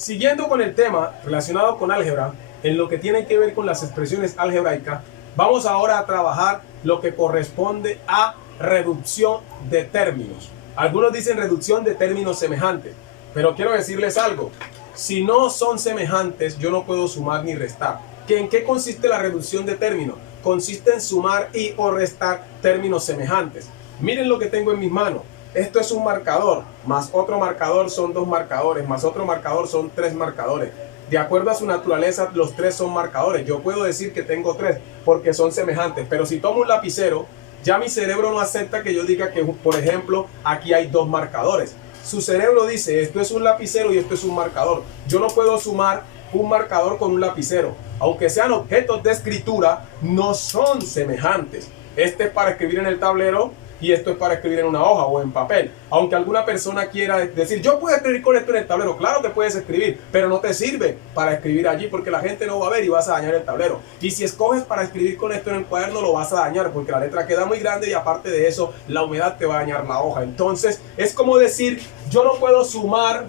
Siguiendo con el tema relacionado con álgebra, en lo que tiene que ver con las expresiones algebraicas, vamos ahora a trabajar lo que corresponde a reducción de términos. Algunos dicen reducción de términos semejantes, pero quiero decirles algo. Si no son semejantes, yo no puedo sumar ni restar. ¿En qué consiste la reducción de términos? Consiste en sumar y o restar términos semejantes. Miren lo que tengo en mis manos. Esto es un marcador, más otro marcador son 2 marcadores, más otro marcador son 3 marcadores. De acuerdo a su naturaleza, los 3 son marcadores. Yo puedo decir que tengo 3 porque son semejantes, pero si tomo un lapicero, ya mi cerebro no acepta que yo diga que, por ejemplo, aquí hay 2 marcadores. Su cerebro dice, esto es un lapicero y esto es un marcador. Yo no puedo sumar un marcador con un lapicero. Aunque sean objetos de escritura, no son semejantes. Este es para escribir en el tablero y esto es para escribir en una hoja o en papel. Aunque alguna persona quiera decir, yo puedo escribir con esto en el tablero. Claro que puedes escribir, pero no te sirve para escribir allí porque la gente no va a ver y vas a dañar el tablero. Y si escoges para escribir con esto en el cuaderno, lo vas a dañar porque la letra queda muy grande y aparte de eso, la humedad te va a dañar la hoja. Entonces, es como decir, yo no puedo sumar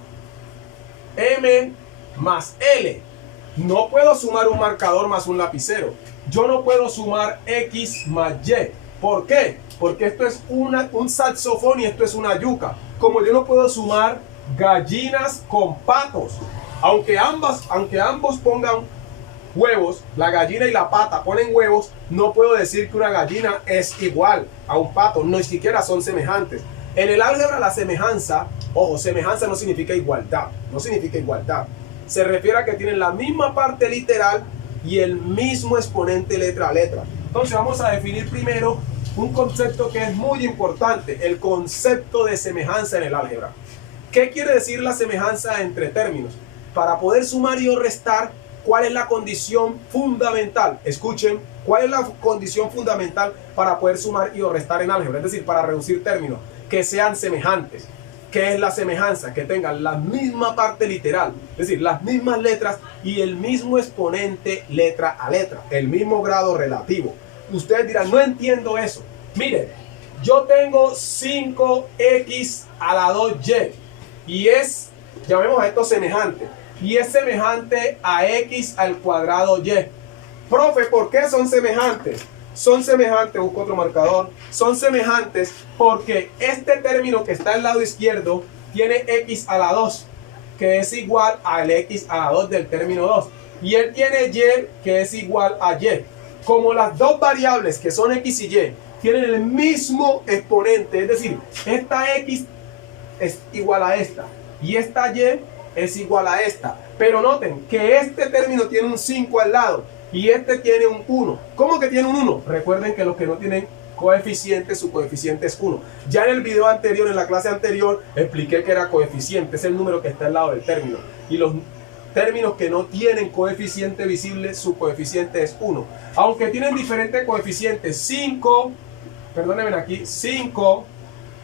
M más L. No puedo sumar un marcador más un lapicero. Yo no puedo sumar X más Y. ¿Por qué? Porque esto es un saxofón y esto es una yuca. Como yo no puedo sumar gallinas con patos. Aunque ambos pongan huevos, la gallina y la pata ponen huevos, no puedo decir que una gallina es igual a un pato. No siquiera son semejantes. En el álgebra la semejanza, ojo, semejanza no significa igualdad. No significa igualdad. Se refiere a que tienen la misma parte literal y el mismo exponente letra a letra. Entonces vamos a definir primero un concepto que es muy importante, el concepto de semejanza en el álgebra. ¿Qué quiere decir la semejanza entre términos? Para poder sumar y o restar, ¿cuál es la condición fundamental? Escuchen, ¿cuál es la condición fundamental para poder sumar y o restar en álgebra? Es decir, para reducir términos, que sean semejantes. ¿Qué es la semejanza? Que tengan la misma parte literal, es decir, las mismas letras y el mismo exponente letra a letra, el mismo grado relativo. Ustedes dirán, no entiendo eso. Miren, yo tengo 5x a la 2y y es, llamemos a esto semejante, y es semejante a x al cuadrado y. Profe, ¿por qué son semejantes? Son semejantes, busco otro marcador, son semejantes porque este término que está al lado izquierdo tiene x a la 2, que es igual al x a la 2 del término 2. Y él tiene y, que es igual a y. Como las dos variables que son x y y tienen el mismo exponente, es decir, esta x es igual a esta y esta y es igual a esta. Pero noten que este término tiene un 5 al lado y este tiene un 1. ¿Cómo que tiene un 1? Recuerden que los que no tienen coeficiente, su coeficiente es 1. Ya en el video anterior, en la clase anterior, expliqué que era coeficiente. Es el número que está al lado del término. Y los términos que no tienen coeficiente visible, su coeficiente es 1. Aunque tienen diferentes coeficientes, 5, perdónenme aquí, 5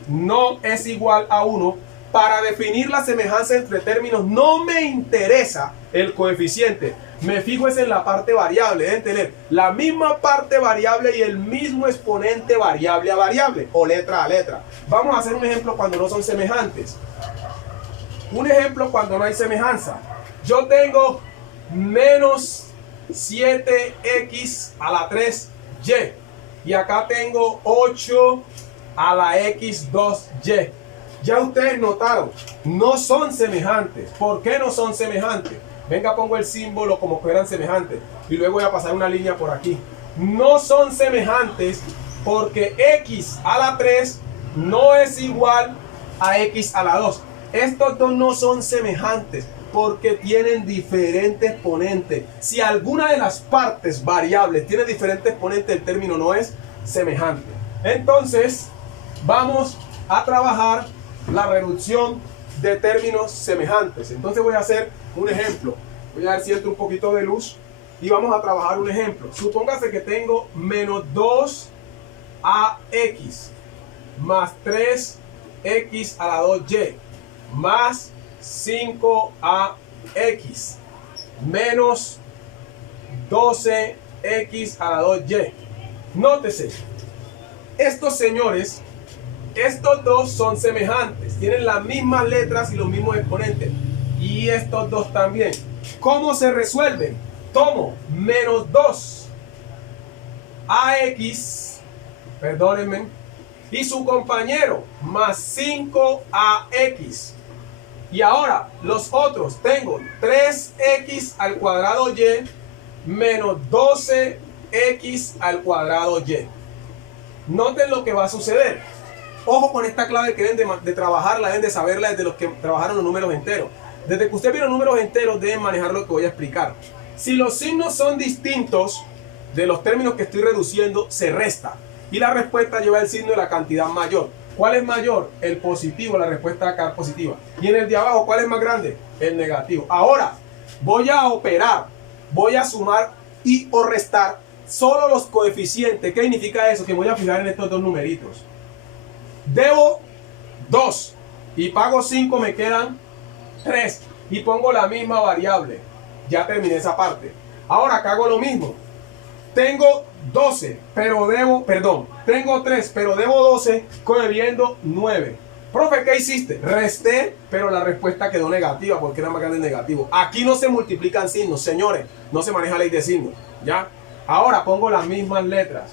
no es igual a 1. Para definir la semejanza entre términos no me interesa el coeficiente. Me fijo es en la parte variable. Deben tener la misma parte variable y el mismo exponente variable a variable o letra a letra. Vamos a hacer un ejemplo cuando no son semejantes. Un ejemplo cuando no hay semejanza. Yo tengo menos 7x a la 3y. Y acá tengo 8 a la x 2y. Ya ustedes notaron, no son semejantes. ¿Por qué no son semejantes? Venga, pongo el símbolo como que fueran semejantes. Y luego voy a pasar una línea por aquí. No son semejantes porque x a la 3 no es igual a x a la 2. Estos dos no son semejantes porque tienen diferentes exponentes. Si alguna de las partes variables tiene diferente exponente, el término no es semejante. Entonces, vamos a trabajar la reducción de términos semejantes. Entonces voy a hacer un ejemplo. Voy a dar cierto un poquito de luz y vamos a trabajar un ejemplo. Supóngase que tengo menos 2ax más 3x a la 2y más 5ax menos 12x a la 2y. Nótese, estos señores, estos dos son semejantes, tienen las mismas letras y los mismos exponentes. y estos dos también. ¿Cómo se resuelven? Tomo menos 2 ax, perdónenme, y su compañero más 5ax. Y ahora los otros tengo 3x al cuadrado y menos 12x al cuadrado y. Noten lo que va a suceder. Ojo con esta clave que deben de trabajarla, deben de saberla desde los que trabajaron los números enteros. Desde que usted vieron números enteros deben manejar lo que voy a explicar. Si los signos son distintos de los términos que estoy reduciendo, se resta. Y la respuesta lleva el signo de la cantidad mayor. ¿Cuál es mayor? El positivo, la respuesta acá es positiva. Y en el de abajo, ¿cuál es más grande? El negativo. Ahora, voy a operar, voy a sumar y o restar solo los coeficientes. ¿Qué significa eso? Que voy a fijar en estos dos numeritos. Debo 2 y pago 5, me quedan 3 y pongo la misma variable. Ya terminé esa parte. Ahora acá hago lo mismo. Tengo 12, pero debo, tengo 3, pero debo 12, debiendo 9. Profe, ¿qué hiciste? Resté, pero la respuesta quedó negativa porque era más grande el negativo. Aquí no se multiplican signos, señores. No se maneja ley de signos. ¿Ya? Ahora pongo las mismas letras.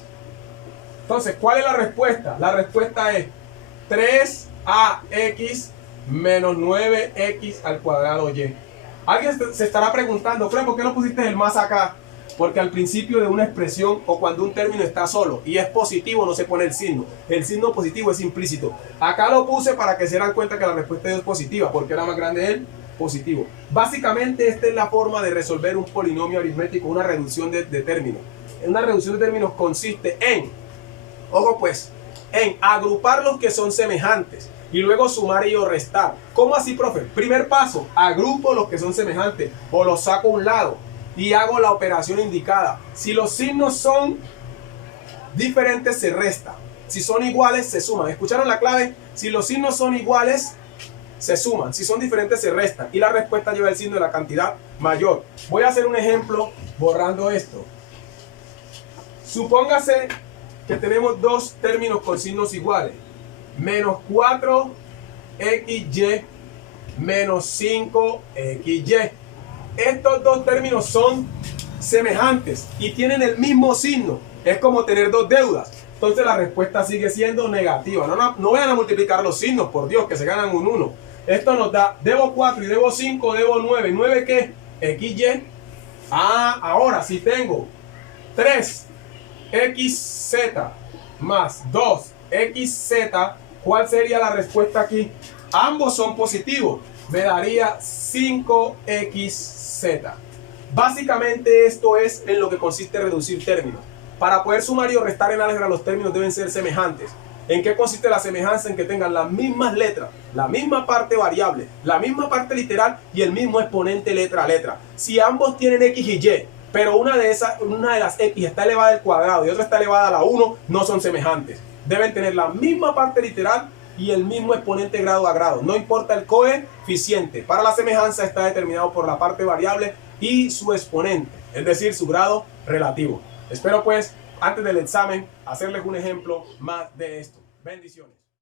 Entonces, ¿cuál es la respuesta? La respuesta es 3ax menos 9x al cuadrado y. Alguien se estará preguntando, ¿por qué no pusiste el más acá? Porque al principio de una expresión o cuando un término está solo y es positivo, no se pone el signo. El signo positivo es implícito. Acá lo puse para que se dan cuenta que la respuesta es positiva, porque era más grande el positivo. Básicamente esta es la forma de resolver un polinomio aritmético, una reducción de términos. Una reducción de términos consiste en, ojo pues, en agrupar los que son semejantes y luego sumar y o restar. ¿Cómo así, profe? Primer paso, agrupo los que son semejantes o los saco a un lado y hago la operación indicada. Si los signos son diferentes, se resta. Si son iguales, se suman. ¿Escucharon la clave? Si los signos son iguales, se suman. Si son diferentes, se restan. Y la respuesta lleva el signo de la cantidad mayor. Voy a hacer un ejemplo borrando esto. Supóngase que tenemos dos términos con signos iguales. Menos 4xy menos 5xy. Estos dos términos son semejantes y tienen el mismo signo. Es como tener dos deudas. Entonces la respuesta sigue siendo negativa. No vayan a multiplicar los signos, por Dios, que se ganan un 1. Esto nos da, debo 4 y debo 5, debo 9. ¿9 qué? XY. Ahora si tengo 3xz más 2xz, ¿cuál sería la respuesta aquí? Ambos son positivos. Me daría 5xz. Básicamente esto es en lo que consiste reducir términos. Para poder sumar y restar en álgebra, los términos deben ser semejantes. ¿En qué consiste la semejanza? En que tengan las mismas letras, la misma parte variable, la misma parte literal y el mismo exponente letra a letra. Si ambos tienen x y y, pero una de las x está elevada al cuadrado y otra está elevada a la 1, no son semejantes. Deben tener la misma parte literal y el mismo exponente grado a grado. No importa el coeficiente. Para la semejanza está determinado por la parte variable y su exponente, es decir, su grado relativo. Espero pues, antes del examen, hacerles un ejemplo más de esto. Bendiciones.